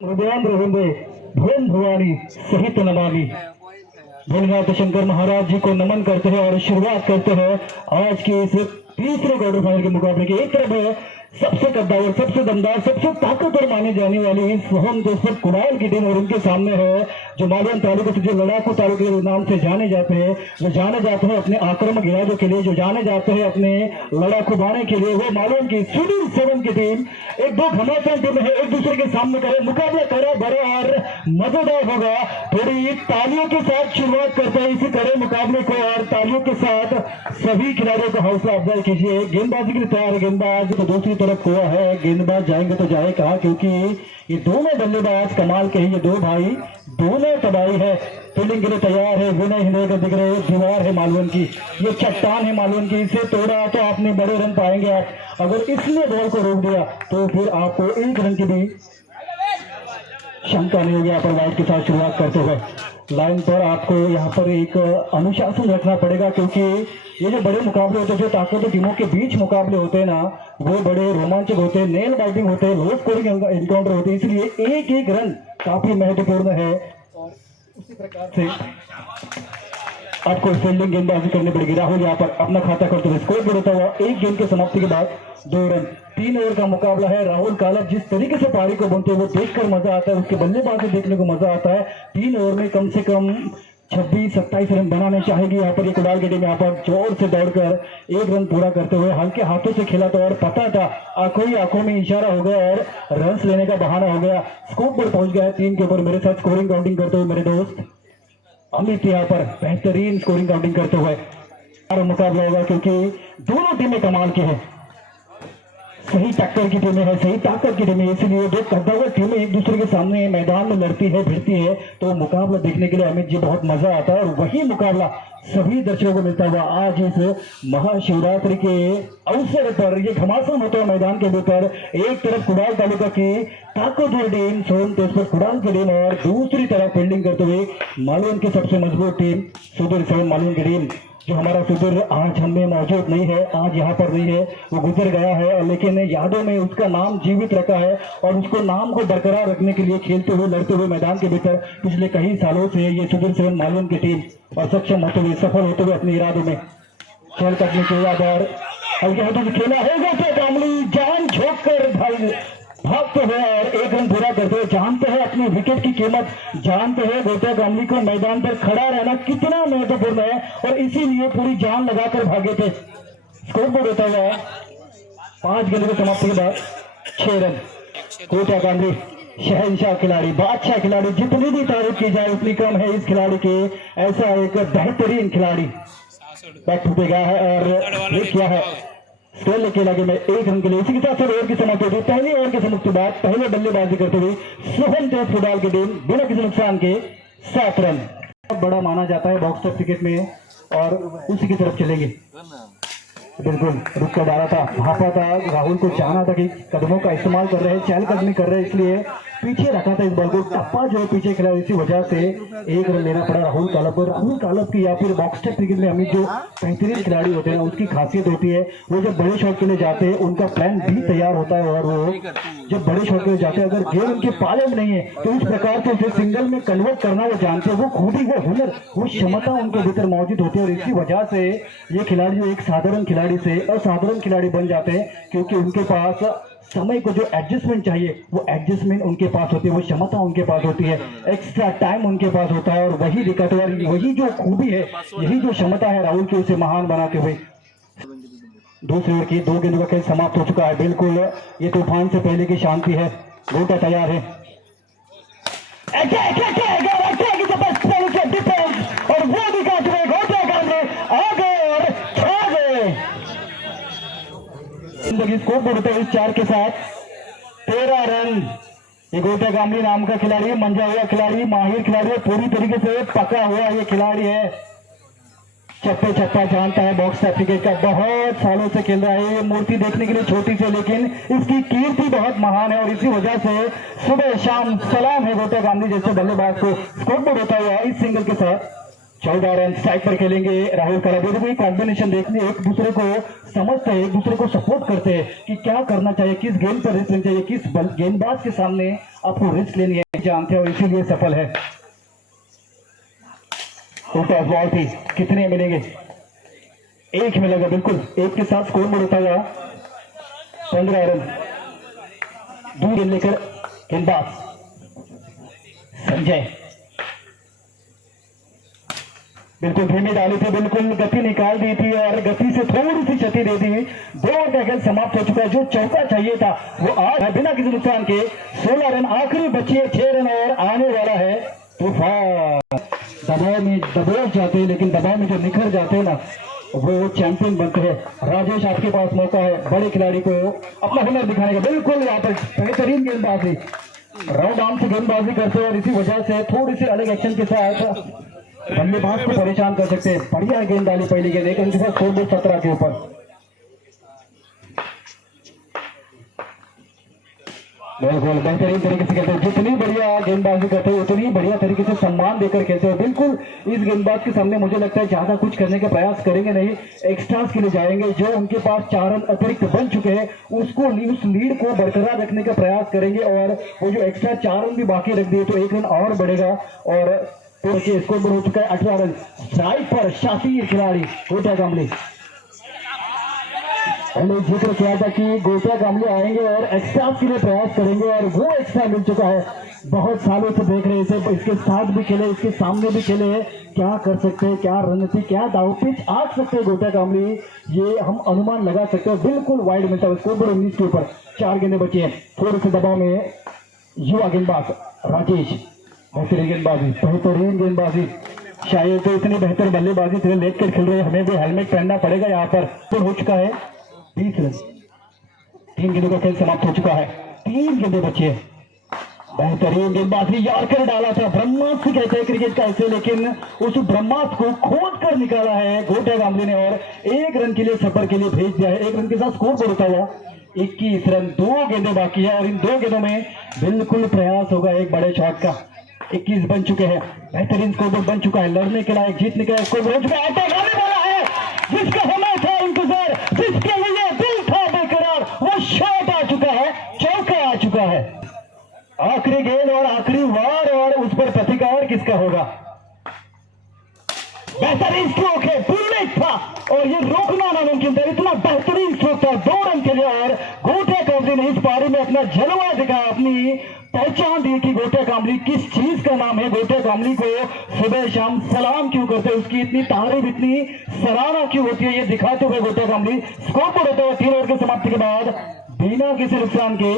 हृदयांध्र वृंदे भोम भवानी सहित नमामि। भोलेनाथ शंकर महाराज जी को नमन करते हैं और शुरुआत करते हैं आज के इस तीसरे क्वार्टर फाइनल के मुकाबले की। एक तरफ है सबसे कद्दावर, सबसे दमदार, सबसे ताकतवर मानी जाने वाली सोहम दोस्त कुणाल की टीम और उनके सामने है जो मालवन तालुके से, जो लड़ाकू तालुके के नाम से जाने जाते हैं, जो जाने जाते हैं अपने आक्रामक इरादों के लिए, जो जाने जाते हैं अपने लड़ाकू बाणे के लिए, वो मालवन की सुनील सेवन की टीम। एक दो घमासान टीम है, एक दूसरे के सामने करे मुकाबला करा बड़ा और मजेदार होगा। थोड़ी तालियों के साथ शुरुआत करते हैं इसी तरह मुकाबले को और तालियों के साथ सभी खिलाड़ियों को हौसला अफजाई कीजिए। गेंदबाजी के लिए तैयार है गेंदबाज, तो दूसरी तरफ कुआ है, गेंदबाज जाएंगे तो जाए कहा, क्योंकि ये दोनों बल्लेबाज कमाल के ही, ये दो भाई दोनों तबाही है। फील्डिंग के लिए तैयार है विनय हिंदे का, दिख रहे दीवार है मालवन की, ये चट्टान है मालवन की, इसे तोड़ा तो आपने बड़े रन पाएंगे आप। अगर इसने बॉल को रोक दिया तो फिर आपको एक रन की भी शंका नहीं होगी। यहाँ पर वाइड के साथ शुरुआत करते हुए लाइन पर आपको यहाँ पर एक अनुशासन रखना पड़ेगा, क्योंकि ये जो बड़े मुकाबले होते हैं, जो ताकतवर टीमों के बीच मुकाबले होते हैं ना, वो बड़े रोमांचक होते हैं, नेल बाइटिंग होते हैं, लो स्कोरिंग एनकाउंटर होते हैं, इसलिए एक एक रन काफी महत्वपूर्ण है। और उसी प्रकार से आपको फील्डिंग गेंदबाजी करनी पड़ेगी। राहुल यहाँ पर अपना खाता करते हुए स्कोर बढ़ता हुआ एक गेंद के समाप्ति के बाद 2 रन। 3 ओवर का मुकाबला है। राहुल कालप जिस तरीके से पारी को बुनते हैं वो देखकर मजा आता है, उसके बल्लेबाजी देखने को मजा आता है। 3 ओवर में कम से कम 26-27 रन बनाने चाहेगी यहाँ पर एक उड़ाल की टीम। यहाँ पर जोर से दौड़कर 1 रन पूरा करते हुए हल्के हाथों से खेला था और पता था, आंखों ही आंखों में इशारा हो गया और रन लेने का बहाना हो गया। स्कोर पर पहुंच गया है 3 के ऊपर। मेरे साथ स्कोरिंग काउंटिंग करते हुए मेरे दोस्त अमित यहाँ पर बेहतरीन स्कोरिंग काउंटिंग करते हुए मुकाबला होगा, क्योंकि दोनों टीमें कमाल की है, सही टक्कर की टीमें है, सही ताकत की टीमें, इसलिए दो कद्दावर टीमें एक दूसरे के सामने मैदान में लड़ती है भिड़ती है, तो मुकाबला देखने के लिए अमित जी बहुत मजा आता है। और वही मुकाबला सभी दर्शकों को मिलता हुआ आज इस महाशिवरात्रि के अवसर पर ये घमासान होता है मैदान के भीतर। एक तरफ कुडाल तालुका की ताकतवर टीम सोहम तेजपुर कुडाल की टीम और दूसरी तरफ फील्डिंग करते हुए मालवन की सबसे मजबूत टीम सुधीर सेवन मालवन की टीम। जो हमारा सुधीर आज हमें मौजूद नहीं है, आज यहाँ पर नहीं है, वो गुजर गया है, लेकिन यादों में उसका नाम जीवित रखा है और उसको नाम को बरकरार रखने के लिए खेलते हुए लड़ते हुए मैदान के भीतर पिछले कई सालों से ये सुधीर सेवन मालवन की टीम और सक्षम होते हुए सफल होते हुए अपने इरादों में खेल करने के बाद और हल्के हाथों से खेला होगा तो कामली जान झोंक कर भाई भागते हुए और 1 रन पूरा करते हुए जानते हैं अपनी विकेट की कीमत, जानते हैं गोटा गामली को मैदान पर खड़ा रहना कितना महत्वपूर्ण है और इसीलिए पूरी जान लगाकर भागे थे। स्कोर बोर्ड होता हुआ 5 गेंद की समाप्ति के बाद 6 रन। गोटा गामली शहनशाह खिलाड़ी, बादशाह खिलाड़ी, जितनी भी तारीफ की जाए उतनी कम है इस खिलाड़ी के। ऐसा एक बेहतरीन खिलाड़ी बैट फूटेगा है और किया है स्कोर लेके लगे में 1 रन के लिए। इसी के साथ ओवर की समाप्ति होती है। पहले ओवर की समाप्ति बाद पहले बल्लेबाजी करते हुए सोहम तेज फुटबॉल की टीम बिना किसी नुकसान के 7 रन। बहुत बड़ा माना जाता है बॉक्स टॉप क्रिकेट में और उसी की तरफ चलेंगे। बिल्कुल रुक कर डाला था, भापा था, राहुल को जाना था कि कदमों का इस्तेमाल कर रहे हैं, चहलकदमी कर रहे हैं, इसलिए पीछे रखा था इस बॉल को। टप्पा जो है पीछे खेला, इसी वजह से 1 रन लेना पड़ा राहुल कालप को। राहुल कालप की या फिर बॉक्स टेस्ट क्रिकेट में हमें जो बेहतरीन खिलाड़ी होते हैं उसकी खासियत होती है, वो जब बड़े शॉट के लिए जाते हैं उनका प्लान भी तैयार होता है और वो जब बड़े शॉट के लिए जाते हैं अगर गेम उनके पाले में नहीं है तो उस प्रकार से उसे सिंगल में कन्वर्ट करना वो जानते हैं। वो खूबी, वो हुनर, वो क्षमता उनके भीतर मौजूद होती है और इसी वजह से ये खिलाड़ी जो एक साधारण खिलाड़ी से असाधारण खिलाड़ी बन जाते हैं, क्योंकि उनके पास समय को जो एडजस्टमेंट चाहिए वो एडजस्टमेंट उनके पास होती है, वो क्षमता उनके पास होती है, एक्स्ट्रा टाइम उनके पास होता है और वही दिक्कत है और वही जो खूबी है, यही जो क्षमता है राहुल की, उसे महान बनाते हुए। दूसरे ओवर की 2 गेंदों का खेल समाप्त हो चुका है। बिल्कुल ये तूफान से पहले की शांति है। गोटा तैयार है और वो भी काट रहे गोटा गामले आ गए और छा गए। स्कोर बोर्ड होता है इस 4 के साथ 13 रन। ये गोटा गामली नाम का खिलाड़ी, मंजा हुआ खिलाड़ी, माहिर खिलाड़ी, पूरी तरीके से पका हुआ ये खिलाड़ी है। चप्पे चप्पा जानता है बॉक्स क्रिकेट का, बहुत सालों से खेल रहा है। ये मूर्ति देखने के लिए छोटी सी लेकिन इसकी कीर्ति बहुत महान है और इसी वजह से सुबह शाम सलाम है गोटा गामली जैसे बल्लेबाज को। स्कोर बोर्ड होता हुआ इस सिंगल के साथ 14 रन स्ट्राइक पर खेलेंगे राहुल कलाबेदु भी कॉम्बिनेशन देखने एक दूसरे को समझते हैं, एक दूसरे को सपोर्ट करते हैं कि क्या करना चाहिए, किस गेंद पर रिस्क लेना चाहिए, किस गेंदबाज के सामने आपको रिस्क लेनी है, जानते हैं और इसीलिए सफल है। बॉल थी, कितने मिलेंगे? एक मिलेगा, बिल्कुल एक के साथ स्कोर बोर्ड होता हुआ 15 रन। दूर गेंद लेकर गेंदबाज संजय बिल्कुल धीमी डाली थी, बिल्कुल गति निकाल दी थी और गति से थोड़ी सी क्षति दे दी। 2 ओवर का खेल समाप्त हो चुका है। जो चौका चाहिए था वो आज बिना किसी नुकसान के 16 रन आखिरी बचे, 6 रन और आने वाला है तूफान। दबाव में दबोच जाते हैं लेकिन दबाव में जो निखर जाते हैं ना वो चैंपियन बनते हैं। राजेश आपके पास मौका है बड़े खिलाड़ी को अपना हुनर दिखाने का। बिल्कुल यहाँ पर बेहतरीन गेंदबाजी, राउंड आर्म से गेंदबाजी करते हैं और इसी वजह से थोड़ी सी अलग एक्शन के साथ बल्लेबाज को परेशान कर सकते हैं। बढ़िया गेंद डाली पहली गेंद, एक उनके साथ स्कोर बोर्ड 17 के ऊपर। बिल्कुल बेहतरीन तरीके से खेलते हैं, जितनी बढ़िया गेंदबाजी करते हैं उतनी बढ़िया तरीके से सम्मान देकर खेलते हैं। बिल्कुल इस गेंदबाज के सामने मुझे लगता है ज्यादा कुछ करने का प्रयास करेंगे नहीं, एक्स्ट्रास के लिए जाएंगे। जो उनके पास 4 रन अतिरिक्त बन चुके हैं उसको उस लीड को बरकरार रखने का प्रयास करेंगे और वो जो एक्स्ट्रा 4 रन भी बाकी रख दिए तो 1 रन और बढ़ेगा और तो स्कोर बोर्ड हो चुका है 18 रन। स्ट्राइक पर शातिर खिलाड़ी गोटिया कामली। पहले जिक्र किया था कि गोटिया कामली आएंगे और एक्स्ट्रा के लिए प्रयास करेंगे और वो एक्स्ट्रा मिल चुका है। बहुत सालों से देख रहे हैं, इसके साथ भी खेले, इसके सामने भी खेले, क्या कर सकते हैं, क्या रणनीति, क्या दाव पिच आ सकते हैं गोटिया कामली, ये हम अनुमान लगा सकते हैं। बिल्कुल वाइड मिलता है स्कोर बोर्ड 19 के ऊपर। 4 गेंदें बची है। थोड़े से दबाव में युवा गेंदबाज राजेश, बेहतरीन गेंदबाजी, बेहतरीन गेंदबाजी। शायद तो इतनी बेहतर बल्लेबाजी तेरे लेग कर खेल रहे हैं, हमें भी हेलमेट पहनना पड़ेगा यहाँ पर। तो हो चुका है 20 रन। 3 गेंदों का खेल समाप्त हो चुका है। 3 गेंदें बची है। बेहतरीन गेंदबाजी, यॉर्कर डाला था, ब्रह्मास्त्र कहते हैं क्रिकेट का इसे, लेकिन उस ब्रह्मास्त्र को खोद कर निकाला है गोटिया कामली ने और 1 रन के लिए सफर के लिए भेज दिया है। 1 रन के साथ स्कोर बोर्ड होता हुआ 21 रन। 2 गेंदें बाकी है और इन 2 गेंदों में बिल्कुल प्रयास होगा एक बड़े शॉट का। 21 बन चुके हैं। बेहतरीन स्कोर बन चुका है, लड़ने के लायक, जीतने के लायक स्कोर हो चुका है। अटैक आने वाला है, जिसका हमें था इंतजार, जिसके लिए दिल था बेकरार, वो शॉट आ चुका है, चौका आ चुका है। आखिरी गेंद और आखिरी वार और उस पर प्रतिकार किसका होगा? बेहतरीन स्ट्रोक है, बुलेट था और ये रोकना नामुमकिन था। इतना बेहतरीन स्ट्रोक था 2 रन के लिए और गोटिया कामली ने इस पारी में अपना जलवा दिखाया, अपनी पहचान दी कि गोटिया कामली किस चीज का नाम है। गोटिया कामली को सुबह शाम सलाम क्यों करते हैं, उसकी इतनी तारीफ, इतनी सराहना क्यों होती है, ये दिखाते हुए गोटिया कामली स्कोर पर होता है 3 ओवर के समाप्ति के बाद बिना किसी नुकसान के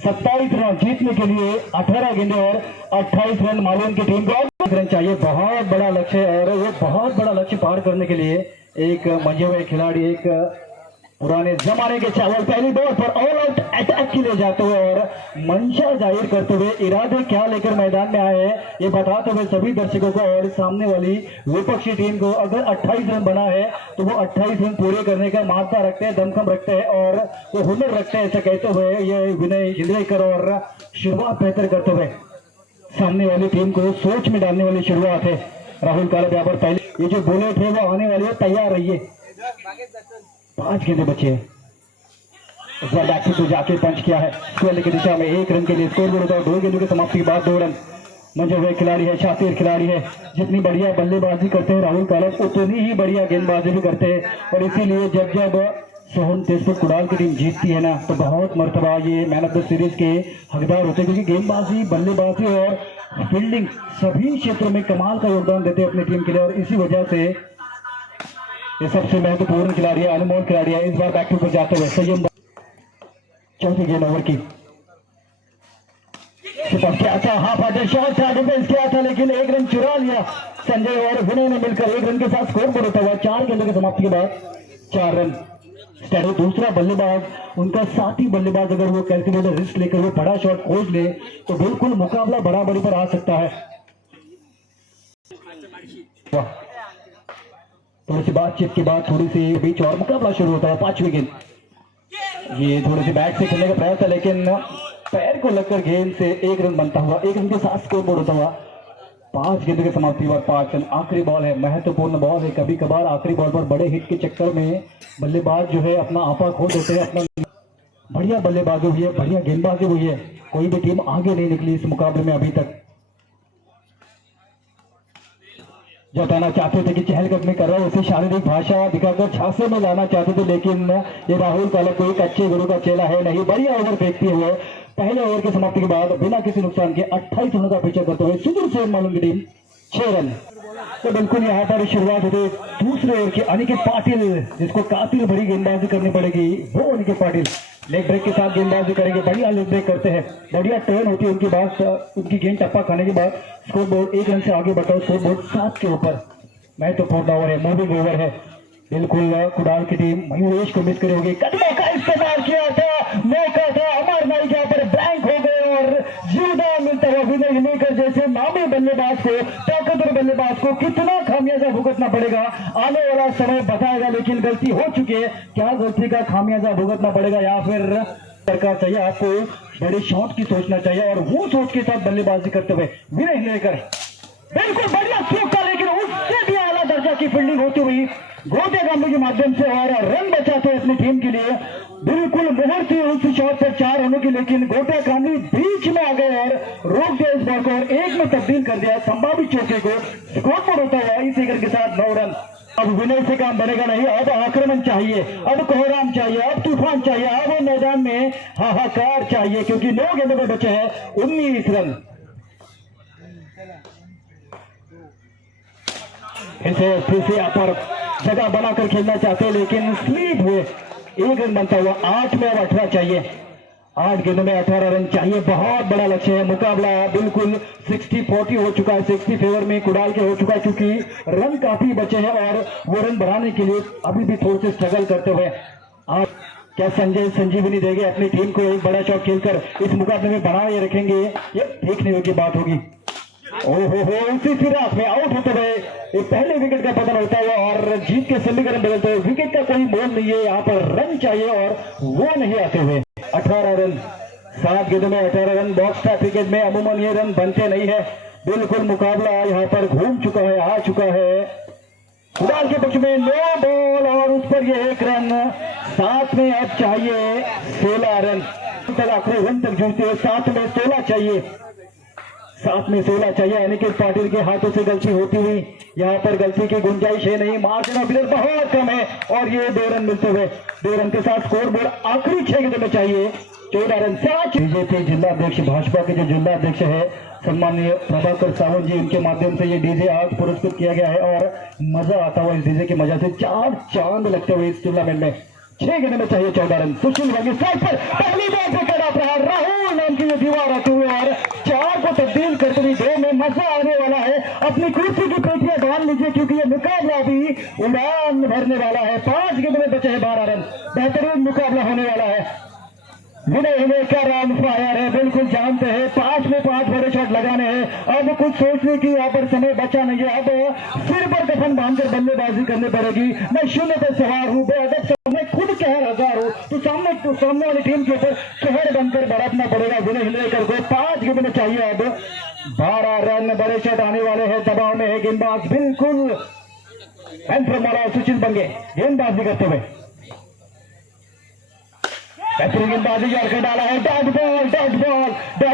27 रन जीतने के लिए 18 गेंदे और 28 रन मालूम की टीम को रन चाहिए। बहुत बड़ा लक्ष्य है और वो बहुत बड़ा लक्ष्य पार करने के लिए एक मंजे हुए खिलाड़ी, एक पुराने जमाने के चावल पहली बॉल पर ऑल आउट अटैक के लिए जाते हुए और मंशा जाहिर करते हुए इरादे क्या लेकर मैदान में आए हैं ये बताते हुए सभी दर्शकों को और सामने वाली विपक्षी टीम को अगर 28 रन बना है तो वो 28 रन पूरे करने का मानता रखते हैं, दमखम रखते हैं और वो हुनर रखते हैं, ऐसा कहते हुए ये विनय हिंदलेकर और शुरुआत बेहतर करते हुए सामने वाली टीम को सोच में डालने वाली शुरुआत है। राहुल कालब यहाँ पर पहले ये जो बुलेट है वो आने वाली है, तैयार रहिए। 5 गेंदें बचे हैं। इस बार बैक से जाके पंच किया है स्क्वायर की दिशा में, 1 रन के लिए स्कोर बोर्ड होता है। 2 गेंदों की समाप्ति के बाद 2 रन। मंजे हुए खिलाड़ी है, शातिर खिलाड़ी है, जितनी बढ़िया बल्लेबाजी करते हैं राहुल कालब उतनी ही बढ़िया गेंदबाजी भी करते हैं और इसीलिए जब जब सोहन तेजपुर कुडाल की टीम जीतती है ना तो बहुत मर्तबा ये मैन ऑफ द सीरीज के हकदार होते हैं, क्योंकि गेंदबाजी, बल्लेबाजी और फील्डिंग सभी क्षेत्रों में कमाल का योगदान देते हैं अपनी टीम के लिए और इसी वजह से ये सबसे महत्वपूर्ण खिलाड़ी है, अनमोल खिलाड़ी है। इस बार बैक पर जाते हुए संयम, चौथी गेंद ओवर की क्या था, हाफ आर्डर शॉट था, डिफेंस किया था लेकिन 1 रन चुरा लिया संजय और विनय ने मिलकर। 1 रन के साथ स्कोर बोर्ड होता हुआ 4 गेंदों की समाप्ति के बाद 4 रन। दूसरा बल्लेबाज, उनका साथी बल्लेबाज अगर वो कैलकुलेटर रिस्क लेकर वो बड़ा शॉट खोज ले तो बिल्कुल मुकाबला बराबरी पर आ सकता है। थोड़ी सी बातचीत के बाद थोड़ी सी बीच और मुकाबला शुरू होता है। 5वीं गेंद, ये थोड़ी सी बैट से खेलने का प्रयास था लेकिन पैर को लगकर गेंद से 1 रन बनता हुआ, 1 रन के साथ स्कोर बोर्ड होता हुआ 5 गेंद के समाप्ति बाद 5 रन। आखिरी बॉल है, महत्वपूर्ण बॉल है। कभी कभार आखिरी बॉल पर बड़े हिट के चक्कर में बल्लेबाज जो है अपना आपा खो देते हैं। अपना बढ़िया बल्लेबाजी हुई है, बढ़िया गेंदबाजी हुई है, कोई भी टीम आगे नहीं निकली इस मुकाबले में अभी तक। जताना चाहते थे कि चहलकदमी कर रहा है, उसे शारीरिक भाषा दिखाकर झांसे में लाना चाहते थे, लेकिन ये राहुल कालक कोई अच्छे गुरु का चेला है नहीं। बढ़िया ओवर फेंकते हुए पहले ओवर की समाप्ति के बाद बिना किसी नुकसान के 28 रनों का पीछा करते हुए सुदूर से मालूम की टीम 6 रन। तो बिल्कुल यहाँ पर शुरुआत होती दूसरे ओवर की। अनिकेत पाटिल, जिसको कातिल भरी गेंदबाजी करनी पड़ेगी, वो अनिकेत पाटिल लेग ब्रेक के साथ गेंदबाजी करेंगे। बढ़िया लेग ब्रेक करते हैं, बढ़िया टर्न होती है उनकी बात। उनकी गेंद टप्पा खाने के बाद स्कोर बोर्ड 1 रन से आगे बढ़ा, स्कोर बोर्ड 7 के ऊपर। महत्वपूर्ण ओवर है, मूविंग ओवर है। बिल्कुल कुडाल की टीम मयूरेश को मिस करेगी। कदमों का इस्तेमाल किया था, मौका था, अमर नाइक यहाँ पर ब्लैंक हो गए और जीवदान मिलता हुआ विनय हिनेकर जैसे नामी बल्लेबाज को, ताकतवर बल्लेबाज को कितना खामियाजा भुगतना पड़ेगा आने वाला समय बताएगा। लेकिन गलती हो चुकी है, क्या गलती का खामियाजा भुगतना पड़ेगा या फिर सरकार चाहिए आपको बड़े शॉट की सोचना चाहिए और वो सोच के साथ बल्लेबाजी करते हुए विनय हिनेकर बिल्कुल बढ़िया स्ट्रोक था, लेकिन उससे भी आला दर्जा की फील्डिंग होती हुई गोटे गांधी के माध्यम से और रन बचाते अपनी टीम के लिए। बिल्कुल मोहर थी उस शॉट पर 4 रनों की, लेकिन गोटे गांधी बीच में आ गए और रोक दिया इस बॉल को और 1 में तब्दील कर दिया संभावित चौके को। स्कोर पर होता हुआ इस एकर के साथ 9 रन। अब विनय से काम बनेगा नहीं, अब आक्रमण चाहिए, अब कोहराम चाहिए, अब तूफान चाहिए, अब मैदान में हाहाकार चाहिए, क्योंकि 9 गेंदों में बचे हैं 19 रन। फिर से यहाँ पर जगह बनाकर खेलना चाहते हैं, लेकिन स्लीप हुए 1 रन बनता हुआ। 8 में अब 18 चाहिए, 8 गेंदों में 18 रन चाहिए। बहुत बड़ा लक्ष्य है। मुकाबला बिल्कुल 60-40 हो चुका है, 60 फेवर में कुडाल के हो चुका है, क्योंकि रन काफी बचे हैं और वो रन बढ़ाने के लिए अभी भी थोड़े से स्ट्रगल करते हुए आप क्या संजीवनी देंगे अपनी टीम को, एक बड़ा शॉट खेलकर इस मुकाबले में बनाए रखेंगे, ये देखने योग्य बात होगी। ओहो उसी फिराक में आउट होते हुए पहले विकेट का पतन होता हुआ और जीत के समीकरण बदलते हुए। विकेट का कोई मोल नहीं है, यहाँ पर रन चाहिए और वो नहीं आते हुए। 18 रन, 7 गेंदों में 18 रन। बॉक्स का क्रिकेट में अमूमन ये रन बनते नहीं है। बिल्कुल मुकाबला यहाँ पर घूम चुका है, आ चुका है। कुडाल के पक्ष में 9 बॉल और उस पर ये 1 रन। 7 में अब चाहिए 16 रन, आखिरी रन तक जूझते हुए 7 में 16 चाहिए, 7 में 16 चाहिए। अनिकेत पाटिल के हाथों से गलती होती हुई, यहाँ पर गलती की गुंजाइश है नहीं, मार्जिन ऑफ एरर बहुत कम है और ये 2 रन मिलते हुए 2 रन के साथ स्कोर बोर्ड आखिरी 6 गेंदों में चाहिए 14 रन। बीजेपी जिलाध्यक्ष, भाजपा के जो जिलाध्यक्ष है सम्माननीय प्रभाकर सावंत जी, उनके माध्यम से ये डीजे आज पुरस्कृत किया गया है और मजा आता हुआ इस डीजे की मजा से 4 चांद लगते हुए इस टूर्नामेंट में 6 गेंदों में चाहिए 14 रन। सुशील बंगी स्ट्राइक पर पहली बार से कड़ा प्रहार, राहुल नाम की ये दीवार आते हुए और 4 को तब्दील करते हुए 2 में मजा आने वाला है। अपनी कुर्सी की पेटियां बांध लीजिए, क्योंकि ये मुकाबला भी उड़ान भरने वाला है। 5 गेंदों में बचे हैं 12 रन। बेहतरीन मुकाबला होने वाला है। विनय हिनेकर ऑन फायर है, बिल्कुल जानते हैं 5 में 5 बड़े शॉट लगाने हैं। अब कुछ सोचने की यहाँ पर समय बचा नहीं है। अब सिर पर कफन बांधकर बल्लेबाजी करनी पड़ेगी। मैं शून्य पर सवार हूँ, बेअदब मैं खुद कहर हजार हूँ, तो सामने वाली टीम के ऊपर कहर बनकर बरतना पड़ेगा विनय हिनेकर को। 5 गेंद में चाहिए अब 12 रन। बड़े शॉट आने वाले हैं, दबाव में है गेंदबाज, बिल्कुल सुशील बंगे गेंदबाजी करते हुए गेंदबाजी कर डाला है। डॉट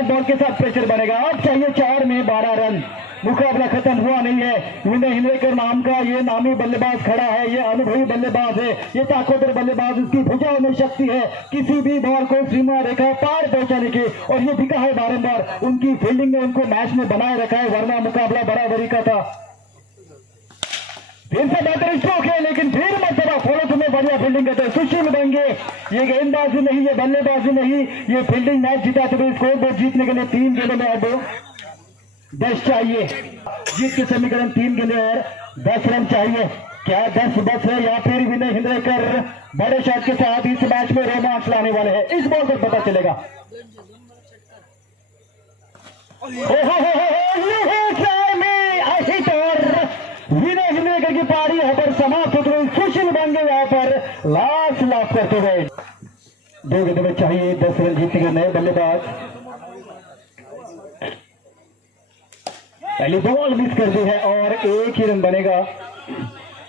बॉल के साथ प्रेशर बनेगा। अब चाहिए 4 में 12 रन। मुकाबला खत्म हुआ नहीं है। विनय हिनेकर नाम का ये नामी बल्लेबाज खड़ा है, ये अनुभवी बल्लेबाज है, ये ताकतवर बल्लेबाज, उसकी भुजाओं में शक्ति है किसी भी बॉल को सीमा रेखा पार पहुंचाने की, और ये दिखा है बारंबार। उनकी फील्डिंग ने उनको मैच में बनाए रखा है, वरना मुकाबला बराबरी का था। फिर से बेहतर स्ट्रोक है, लेकिन फिर मरतबा फॉलो तुम्हें बढ़िया फील्डिंग करते हैं सुशील बंगे। ये गेंदबाजी नहीं, ये बल्लेबाजी नहीं, ये फील्डिंग मैच जीता। तो स्कोर बोर्ड जीतने के लिए 3 गेंदों में अब 10 चाहिए। जीत के समीकरण 3 गेंदे और 10 रन चाहिए। क्या 10 बस है या फिर विनय हिनेकर बड़े शॉट के साथ इस मैच में रोमांच लाने वाले हैं? इस बॉल पर पता चलेगा। विनय हिनेकर की पारी यहाँ पर समाप्त होते हुए सुशील बंगे यहाँ पर लास्ट लाभ करते हुए 2 गेंदों में चाहिए 10 रन। जीतने के नए बल्लेबाज पहली बॉल मिस कर दी है और एक ही रन बनेगा।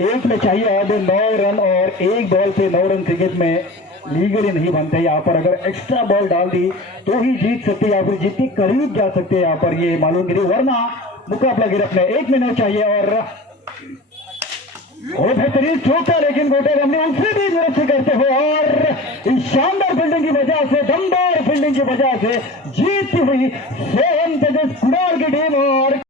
एक में चाहिए अब 9 रन और एक बॉल पे 9 रन क्रिकेट में लीगली नहीं बनते। यहाँ पर अगर एक्स्ट्रा बॉल डाल दी तो ही जीत सकते या फिर जीत के करीब जा सकते हैं। यहाँ पर ये मालूम गिरी, वरना मुकाबला गिरफ्त में 1 में 9 चाहिए। और बेहतरीन चौका, लेकिन गोटे हमने उनसे भी निरस्त करते हुए और इस शानदार फील्डिंग की वजह से, दमदार फील्डिंग की वजह से जीतती हुई 7 कुणाल की टीम। और